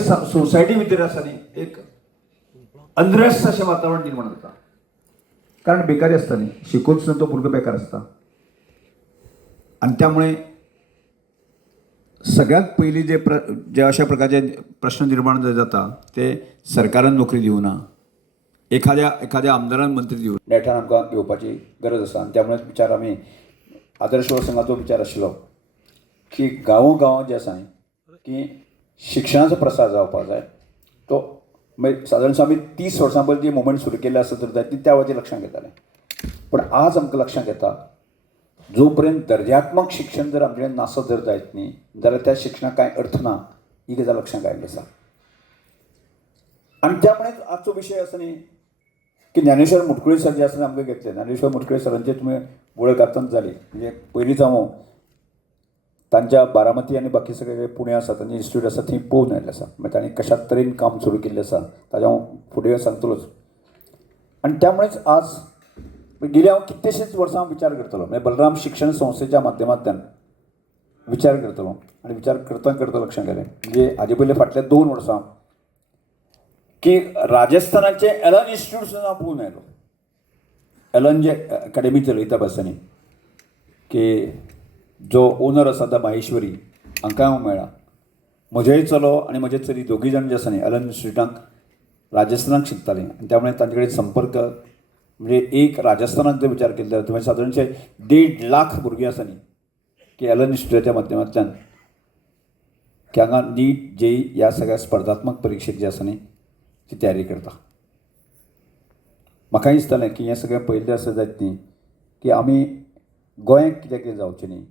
सारख्या सोसायटी भितर आसा न्ही एक अनरेस्ट अशें वातावरण निर्माण जाता. कारण बेकारी असता न्ही, शिकून सुद्धा तो भुरगो बेकार असता. आणि त्यामुळे सगळ्यात पहिली जे अशा प्रकारचे प्रश्न निर्माण जाता ते सरकारान नोकरी दिवना, एखाद्या आमदारान मंत्री दिवं नेटान आमकां घेवपाची गरज आसा. आणि त्यामुळे विचार आमी आदर्श वर्संगाचो विचार आशिल्लो की गांवोगांव जे आसा की शिक्षणाचो प्रसार जावपाक जाय. तो सादारणशा आमी 30 वर्सां पयलीं जी मुवमेंट सुरू केल्ली आसा तर ती त्या वेळाचेर लक्षांत घेताले. पण आज आमकां लक्षांत येता जो पर्यंत दर्जात्मक शिक्षण जर आमचे नासत जर जायत न्ही जाल्यार त्या शिक्षणाक कांय अर्थ ना ही गजाल लक्षांत आयिल्ली आसा. आणि त्यामुळेच आजचो विशय आसा न्ही की ज्ञानेश्वर मुटकुळे सर जे आसा आमकां घेतले. ज्ञानेश्वर मुटकुळे सरांची तुमी वळख आतांच जाली. म्हणजे पयलींच हांव तांच्या बारामती आनी बाकी सगळे पुणे आसा तांचे इन्स्टिट्यूट आसा थंय पळोवन आयिल्ले आसा. मागीर तांणी कशा तरेन काम सुरू केल्लें आसा ताजें हांव फुडें सांगतलोच. आणि त्यामुळेच आज गेली हांव कितलेशेच वर्सां विचार करतलो. म्हणजे बलराम शिक्षण संस्थेच्या माध्यमांतल्यान विचार करतलो. आणि विचार करता लक्षांत गेलें म्हणजे हाजे पयलीं फाटल्या 2 वर्सां की राजस्थानाचे एलन इन्स्टिट्यूट सुद्दां हांव पळोवन आयलो. एलन जे अकॅडमी चलयता बसनी की जो ओनर आसा तो माहेश्वरी हांकां हांव मेळ्ळा. म्हजेय चलो आनी म्हजे चली दोगूय जाण जे आसा न्ही एलन इन्स्टिट्यूटाक राजस्थानाक शिकतालीं. आनी त्या मुळे तांचे कडेन संपर्क म्हणजे एक राजस्थानाक जर विचार केलो जाल्यार सादारणशे 1.5 लाख भुरगीं आसा न्ही की एलन इन्स्टिट्यूटाच्या माध्यमांतल्यान की हांगा नीट जेई ह्या सगळ्या स्पर्धात्मक परीक्षेक जे आसा न्ही ती तयारी करता. म्हाकाय दिसतालें की हें सगळें पयलें आसा जायत न्ही की आमी गोंयांत कित्याक जावचें न्ही,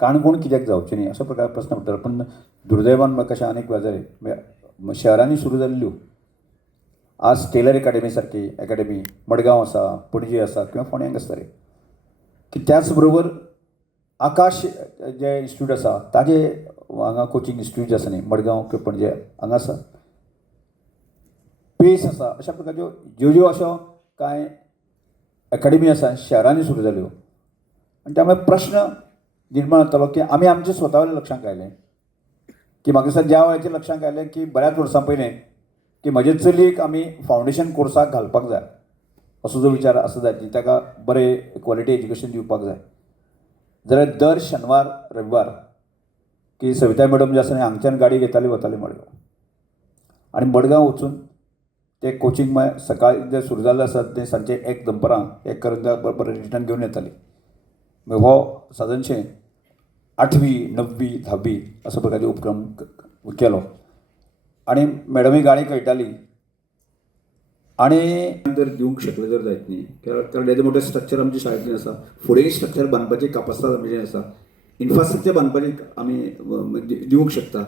काणकोण कित्याक जावचें न्ही अशा प्रकार प्रस्न पडटालो. पण दुर्दैवान म्हाका कशें अनेक वेळा जालें शहरांनी सुरू जाल्ल्यो आज टेलर अकॅडमी सारकी अकॅडमी मडगांव आसा, पणजी आसा किंवा फोंड्यांक आसतले की त्याच बरोबर आकाश जे इन्स्टिट्यूट आसा ताजे हांगा कोचिंग इन्स्टिट्यूट जे आसा न्ही मडगांव किंवा पणजे हांगा आसा. पेस आसा अशा प्रकारच्यो ज्यो अशो कांय अकॅडमी आसा शहरांनी सुरू जाल्यो. आनी त्यामुळे प्रश्न निर्माण जातालो की आमी आमचे स्वता वयल्या लक्षांत आयलें की म्हाका दिसता ज्या वेळाचेर लक्षांत आयलें की बऱ्याच वर्सां पयलें की म्हजे चलयेक आमी फावंडेशन कोर्साक घालपाक जाय असो जो विचार आसा जाय न्ही ताका बरें क्वॉलिटी एज्युकेशन दिवपाक जाय जाल्यार दर शेनवार रविवार की सविता मॅडम जे आसा न्ही हांगच्यान गाडी घेताली वताली मडगांव. आनी मडगांव वचून ते कोचिंग सकाळीं जे सुरू जाल्लें आसा तें सांजचे 1 दनपारां 1 करून बरोबर रिटर्न घेवन येताली. मागीर हो सादारणशें 8वी 9वी 10वी असो प्रकारचे उपक्रम केलो. आणि मॅडमी गाडी कळटाली आणि जर दिवंक शकले जर जायत न्ही कारण येदे मोठे स्ट्रक्चर आमच्या शाळेंतल्यान आसा. फुडें स्ट्रक्चर बांदपाची कापासिटी आमचें आसा. इन्फ्रास्ट्रक्चर बांदपाची आमी दिवंक शकता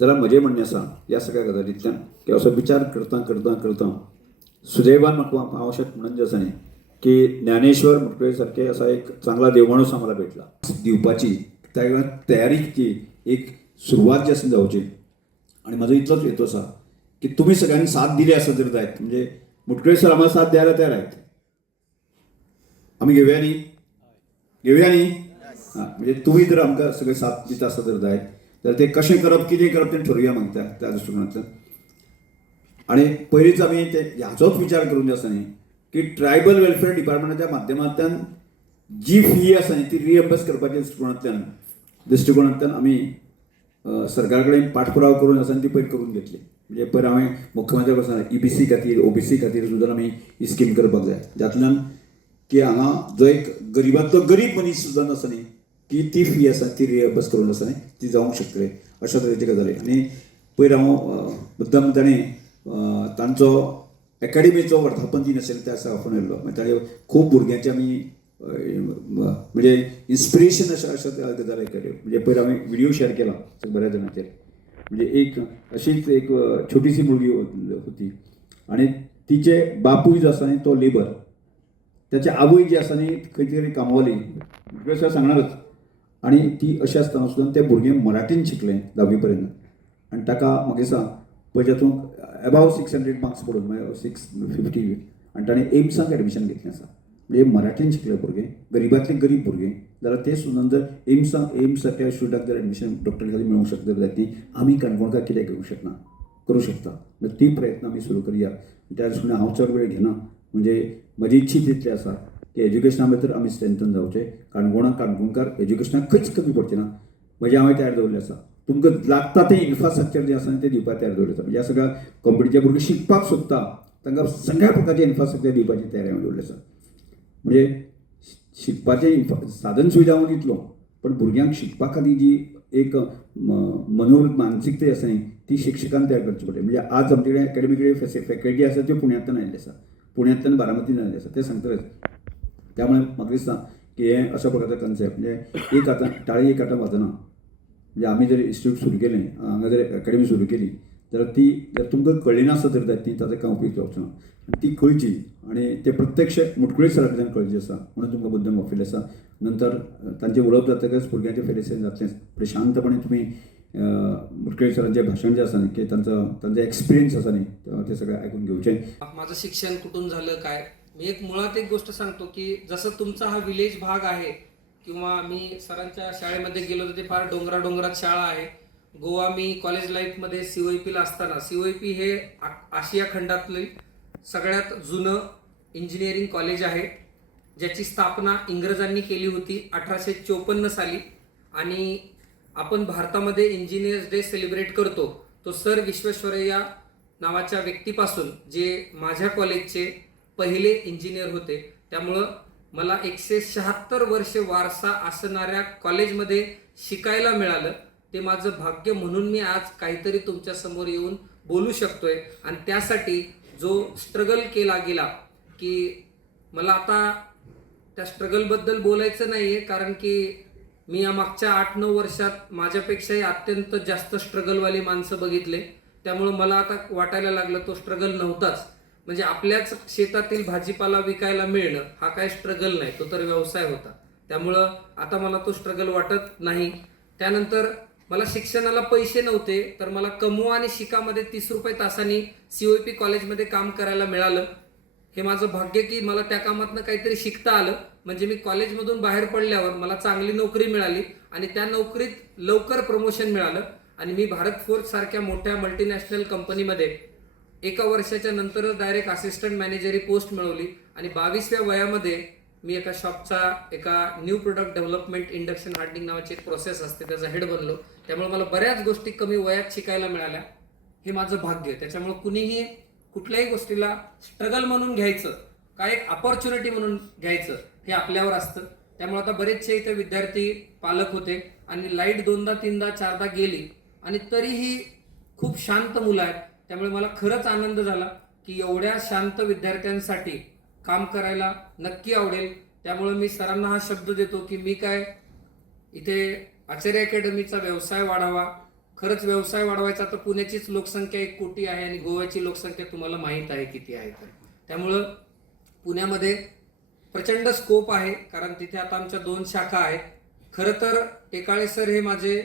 जाल्यार म्हजें म्हणणें आसा ह्या सगळ्या गजालींतल्यान की असो विचार करता सुदैवान म्हाका हांव अशें म्हणून जे आसा न्ही की ज्ञानेश्वर मुटकुळे सारके असा एक चांगला देव माणूस आम्हाला भेटला दिवपाची त्या तयारीची एक सुरवात जी आसा जावची. आणि माझा इतलोच हेतू आसा की तुम्ही सगळ्यांनी साथ दिली असं जर जायत म्हणजे मुटकुळे सर आम्हाला साथ द्यायला तयार आहेत. आम्ही घेऊया न्ही हां म्हणजे तुम्ही जर आमकां सगळे साथ दिता आसा जर जायत तर ते कशें करप कितें करप तें ठरवुया मग त्या दृश्टिकोनांतल्यान. आणि पयलींच आमी ते ह्याचोच विचार करून जे आसा न्ही की ट्रायबल वेलफेअर डिपार्टमेंटाच्या माध्यमांतल्यान जी फी आसा न्ही ती रिएम्बर्स करपाच्या दृश्टिकोनांतल्यान आमी सरकार कडेन पाठपुराव करून आसा ती पयर करून घेतली. म्हणजे पयर हांवें मुख्यमंत्री पासून EBC खातीर OBC खातीर सुद्दां आमी ही स्कीम करपाक जाय जातूंतल्यान की हांगा जो एक गरीबांतलो गरीब मनीस सुद्दां आसा न्ही की ती फी आसा ती रिएम्बर्स करून आसा न्ही ती जावंक शकतली अशा तरेची गजाली. आनी पयर हांव मुद्दम ताणें तांचो अकॅडमीचो वर्धापन दिन आशिल्लो त्या दिसा आपूण आयिल्लो. मागीर ताणें खूब भुरग्यांचे आमी म्हणजे इन्स्पिरेशन अशा गजाली केल्यो. म्हणजे पयर हांवें व्हिडिओ शेअर केला बऱ्याच जाणांचेर. म्हणजे एक अशीच एक छोटीशी मुलगी होती आणि तिचे बापूय जो आसा न्ही तो लेबर त्याची आवय जी आसा न्ही खंय तरी कामावली म्हणजे सांगणारच. आणि ती अशी आसतना सुद्दां तें भुरगें मराठीन शिकलें 10वी पर्यंत. आनी ताका म्हाका दिसता पळय तातूंत अबाव 600 मार्क्स पडून म्हणजे 650 आनी ताणें एम्साक एडमिशन घेतलें आसा. म्हणजे मराठीन शिकले भुरगे गरीबांतले गरीब भुरगे जाल्यार ते सुद्दां जर एम्स सारक्या इन्स्टिट्यूटाक जर एडमिशन डॉक्टरी खातीर मेळूंक शकता जाल्यार ती आमी काणकोणकार कित्याक घेवंक शकना. करू शकता. म्हणजे ती प्रयत्न आमी सुरू करुया. त्या दृश्टीन हांव चड वेळ घेना. म्हणजे म्हजी इच्छा तितली आसा की एज्युकेशना भितर आमी स्ट्रेंथन जावचे. काणकोणकार एज्युकेशनाक खंयच कमी पडचे ना. म्हणजे हांवें तयार दवरलें आसा. तुमकां लागता तें इन्फ्रास्ट्रक्चर जें आसा तें दिवपाक तयार दवरलें आसा. म्हणजे ह्या सगळ्या कॉम्पिटीचे भुरगे शिकपाक सोदता तांकां सगळ्या प्रकारचें इन्फ्रास्ट्रक्चर दिवपाची तयारी हांवें दवरलें आसा. म्हणजे शिकपाचें साधन सुविधा हांव दितलो, पण भुरग्यांक शिकपा खातीर जी एक मानसिकता आसा न्ही ती शिक्षकान तयार करची पडटली. म्हणजे आज आमचे कडेन एकेडमीकडे फॅकल्टी आसा त्यो पुण्यांतल्यान आयिल्ले आसा. पुण्यांतल्यान बारामतीन आयिल्ले आसा ते सांगतलेच. त्यामुळे म्हाका दिसता की हें अशा प्रकारचो कन्सेप्ट म्हणजे एक आतां टाळी एक आतां वाजना. म्हणजे आमी जर इन्स्टिट्यूट सुरू केलें, हांगा जर एकेडमी सुरू केली जाल्यार ती जर तुमकां कळ्ळी नासता तर ती ताचो कांय उपयोग जावचो ना. ती कळची आणि ते प्रत्यक्ष मुटकुळे सरा कडल्यान कळची आसा म्हणून तुमकां मुद्दम ऑफिल्ले आसा. नंतर तांचें उलोवप जातकच भुरग्यांचें फेलिसेशन जातलें. शांतपणे तुमी मुटकुळे सरांचें भाशण जें आसा न्ही की तांचो एक्सपिरियन्स आसा न्ही ते सगळें आयकून घेवचें. माझं शिक्षण कुठून झालं काय, मी मुळात एक गोष्ट सांगतो की जसं तुमचा हा विलेज भाग आहे किंवा मी सरांच्या शाळेमध्ये गेलो तर ते फार डोंगरात शाळा आहे. गोवा मी कॉलेज लाईफमध्ये COEP ला असताना, COEP हे आशिया खंडातले सगळ्यात जुनं इंजिनिअरिंग कॉलेज आहे ज्याची स्थापना इंग्रजांनी केली होती 1854 साली. आणि आपण भारतामध्ये इंजिनियर्स डे सेलिब्रेट करतो तो सर विश्वेश्वरय्या नावाच्या व्यक्तीपासून, जे माझ्या कॉलेजचे पहिले इंजिनियर होते. त्यामुळं मला 176 वर्ष वारसा असणाऱ्या कॉलेजमध्ये शिकायला मिळालं. ते माझं भाग्य म्हणून मी आज काहीतरी तुमच्या समोर येऊन बोलू शकतोय. आणि त्यासाठी जो स्ट्रगल केला गेला की मला आता त्या स्ट्रगलबद्दल बोलायचं नाहीये, कारण की मी या मागच्या 8-9 वर्षात माझ्यापेक्षाही अत्यंत जास्त स्ट्रगलवाली माणसं बघितले. त्यामुळं मला आता वाटायला लागलं तो स्ट्रगल नव्हताच. म्हणजे आपल्याच शेतातील भाजीपाला विकायला मिळणं हा काय स्ट्रगल नाही, तो तर व्यवसाय होता. त्यामुळं आता मला तो स्ट्रगल वाटत नाही. त्यानंतर मला शिक्षणाला पैसे नव्हते, तर मला कमवा आणि शिकामध्ये 30 रुपये तासानी COEP कॉलेजमध्ये काम करायला मिळालं. हे माझं भाग्य की मला त्या कामातनं काहीतरी शिकता आलं. म्हणजे मी कॉलेजमधून बाहेर पडल्यावर मला चांगली नोकरी मिळाली आणि त्या नोकरीत लवकर प्रमोशन मिळालं आणि मी भारत फोर्ज सारख्या मोठ्या मल्टीनॅशनल कंपनीमध्ये 1 वर्षाच्या नंतरच डायरेक्ट असिस्टंट मॅनेजरी पोस्ट मिळवली. आणि 22व्या वयामध्ये मी एका शॉपचा एका new product development induction hardening नावाची एक प्रोसेस असते त्याचा हेड बनलो. त्यामुळे मला बऱ्याच गोष्टी कमी वयात शिकायला मिळाल्या. हे माझं भाग्य. त्याच्यामुळे कुणीही कुठल्याही गोष्टीला स्ट्रगल म्हणून घ्यायचं का एक अपॉर्च्युनिटी म्हणून घ्यायचं हे आपल्यावर असतं. त्यामुळे आता बरेचसे इथे विद्यार्थी पालक होते आणि लाईट 2दा 3दा 4दा गेली आणि तरीही खूप शांत मुलं आहेत. त्यामुळे मला खरंच आनंद झाला की एवढ्या शांत विद्यार्थ्यांसाठी काम करायला नक्की आवडेल. त्यामुळे मी सरांना हा शब्द देतो की मी काय इथे आचार्य अकॅडमीचा व्यवसाय वाढावा. खरंच व्यवसाय वाढवायचा तर पुण्याचीच लोकसंख्या 1 कोटी आहे आणि गोव्याची लोकसंख्या तुम्हाला माहीत आहे किती आहे. त्यामुळं पुण्यामध्ये प्रचंड स्कोप आहे, कारण तिथे आता आमच्या 2 शाखा आहेत. खरं तर टेकाळे सर हे माझे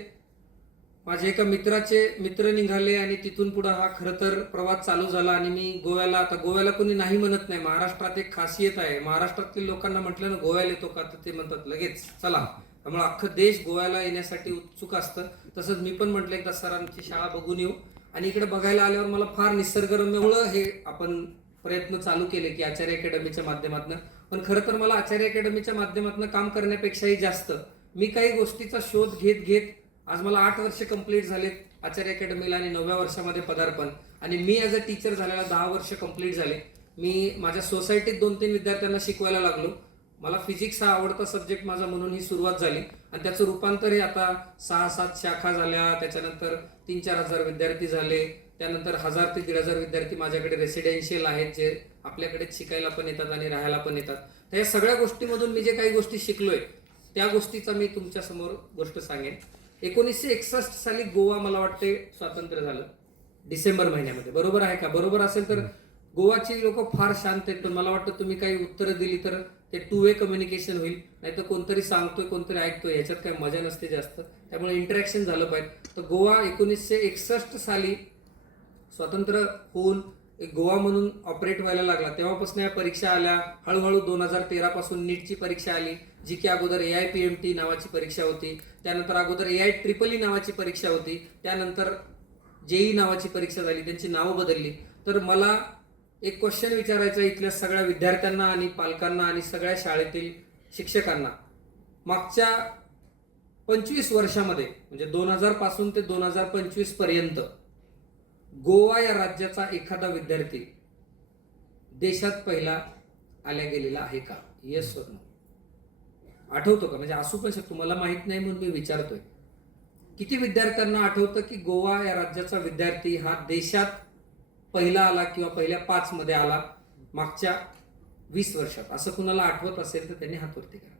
एका मित्राचे मित्र निघाले आणि तिथून पुढे हा खरं तर प्रवास चालू झाला. आणि मी गोव्याला, आता गोव्याला कोणी नाही म्हणत नाही. महाराष्ट्रात एक खासियत आहे, महाराष्ट्रातील लोकांना म्हटलं ना गोव्याला येतो का तर ते म्हणतात लगेच चला. त्यामुळे अख्खं देश गोव्याला येण्यासाठी उत्सुक असतं. तसंच मी पण म्हटलं एकदा सरांची शाळा बघून येऊ. आणि इकडे बघायला आल्यावर मला फार निसर्गरम्य हे आपण प्रयत्न चालू केले की आचार्य अकॅडमीच्या माध्यमातून. पण खरं तर मला आचार्य अकॅडमीच्या माध्यमातून काम करण्यापेक्षाही जास्त मी काही गोष्टीचा शोध घेत आज मला 8 वर्ष कंप्लीट झालेत आचार्य अकॅडमीला आणि 9व्या वर्षामध्ये पदार्पण. आणि मी ॲज अ टीचर झालेला 10 वर्ष कंप्लीट झाले. मी माझ्या सोसायटीत 2-3 विद्यार्थ्यांना शिकवायला लागलो. मला फिजिक्स हा आवडता सब्जेक्ट माझा म्हणून ही सुरुवात झाली आणि त्याचं रूपांतर हे आता 6-7 शाखा झाल्या. त्याच्यानंतर 3-4 हजार विद्यार्थी झाले. त्यानंतर 1000 ते 1500 विद्यार्थी माझ्याकडे रेसिडेन्शियल आहेत, जे आपल्याकडेच शिकायला पण येतात आणि राहायला पण येतात. तर या सगळ्या गोष्टीमधून मी जे काही गोष्टी शिकलोय त्या गोष्टीचा मी तुमच्यासमोर गोष्ट सांगेन. 1961 साली गोवा मला वाटते स्वातंत्र्य झालं डिसेंबर महिन्यामध्ये. बरोबर आहे का? बरोबर असेल तर गोवाची लोक फार शांत आहेत. पण मला वाटतं तुम्ही काही उत्तरं दिली तर ते 2 वे कम्युनिकेशन होईल. नाही तर कोणतरी सांगतोय कोणतरी ऐकतोय, ह्याच्यात काही मजा नसते जास्त. त्यामुळे इंटरॅक्शन झालं पाहिजे. तर गोवा 1961 साली स्वातंत्र्य होऊन एक गोवा म्हणून ऑपरेट व्हायला लागला. तेव्हापासून या परीक्षा आल्या. हळूहळू 2013 पासून नीटची परीक्षा आली, जी की अगोदर AIPMT नावाची परीक्षा होती. त्यानंतर अगोदर AIEEE नावाची परीक्षा होती. त्यानंतर जेई नावाची परीक्षा झाली, त्यांची नावं बदलली. तर मला एक क्वेश्चन विचारायचा आहे इथल्या सगळ्या विद्यार्थ्यांना आणि पालकांना आणि सगळ्या शाळेतील शिक्षकांना. मागच्या 25 वर्षामध्ये म्हणजे 2000 पासून ते 2025 पर्यंत गोवा या राज्याचा एखादा विद्यार्थी देशात पहिला आल्या गेलेला आहे का? येस और नो? आठवतो का? म्हणजे असू पण शकतो, मला माहित नाही म्हणून मी विचारतोय. किती विद्यार्थ्यांना आठवतं की गोवा या राज्याचा विद्यार्थी हा देशात पहिला आला किंवा पहिल्या 5 मध्ये आला मागच्या 20 वर्षात? असं कुणाला आठवत असेल तर त्यांनी हात वरती करा.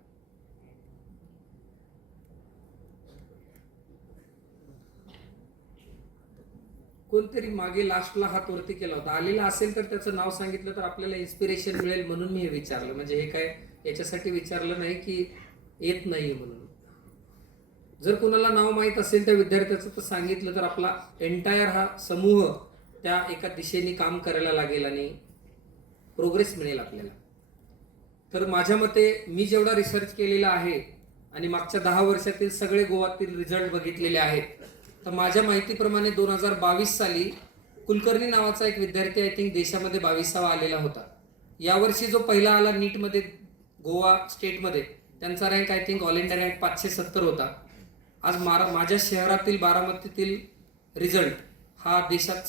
कोणतरी मागे लास्टला हात वरती केला होता. आलेला असेल तर त्याचं नाव सांगितलं तर आपल्याला इन्स्पिरेशन मिळेल म्हणून मी हे विचारलं. म्हणजे हे काय याच्यासाठी विचारलं नाही की येत नाहीये म्हणून. जर कुणाला नाव माहीत असेल त्या विद्यार्थ्याचं तर सांगितलं तर आपला एंटायर हा समूह त्या एका दिशेने काम करायला लागेल आणि प्रोग्रेस मिळेल आपल्याला. तर माझ्या मते मी जेवढा रिसर्च केलेला आहे आणि मागच्या 10 वर्षातील सगळे गोवातील रिझल्ट बघितलेले आहेत, तर माझ्या माहितीप्रमाणे 2022 साली कुलकर्णी नावाचा एक विद्यार्थी आय थिंक देशामध्ये 22वा आलेला होता. यावर्षी जो पहिला आला नीटमध्ये गोवा स्टेटमध्ये, त्यांचा rank I think all India rank 570 होता. आज माझ्या शहरातील बारामतीतील रिझल्ट हा देशात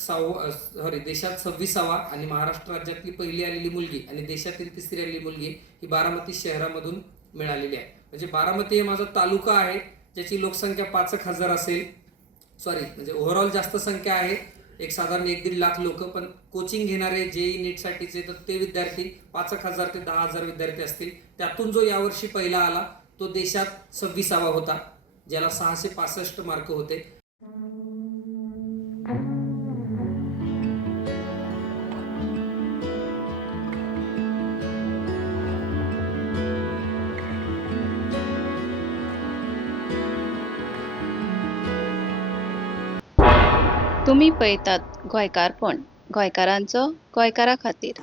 26वा आणि महाराष्ट्र राज्यातली पहिली आलेली मुलगी आणि देशातील तिसरी आलेली मुलगी ही बारामती शहरामधून मिळालेली आहे. म्हणजे बारामती हे माझा तालुका आहे ज्याची लोकसंख्या 5,000 असेल. म्हणजे ओव्हरऑल जास्त संख्या आहे, एक साधारण 1-1.5 लाख लोक, पण कोचिंग घेणारे जेई नीटसाठीचे तर ते विद्यार्थी 5,000 ते 10,000 विद्यार्थी असतील. त्यातून जो यावर्षी पहिला आला तो देशात 26वा होता, ज्याला 665 मार्क होते. तुम्ही पळयतात गोंयकारपण, गोंयकारांचो गोंयकारा खातीर.